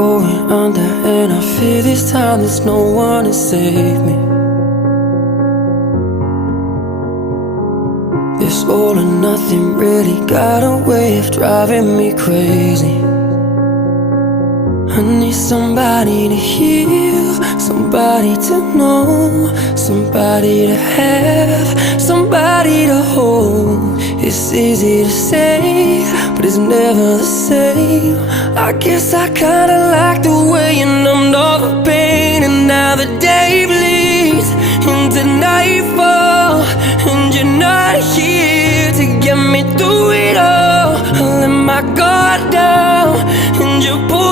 going under, and I fear this time there's no one to save me. This all or nothing really got a way of driving me crazy. I need somebody to heal, somebody to know, somebody to have, somebody to hold. It's easy to say, but it's never the same. I guess I kinda like the way you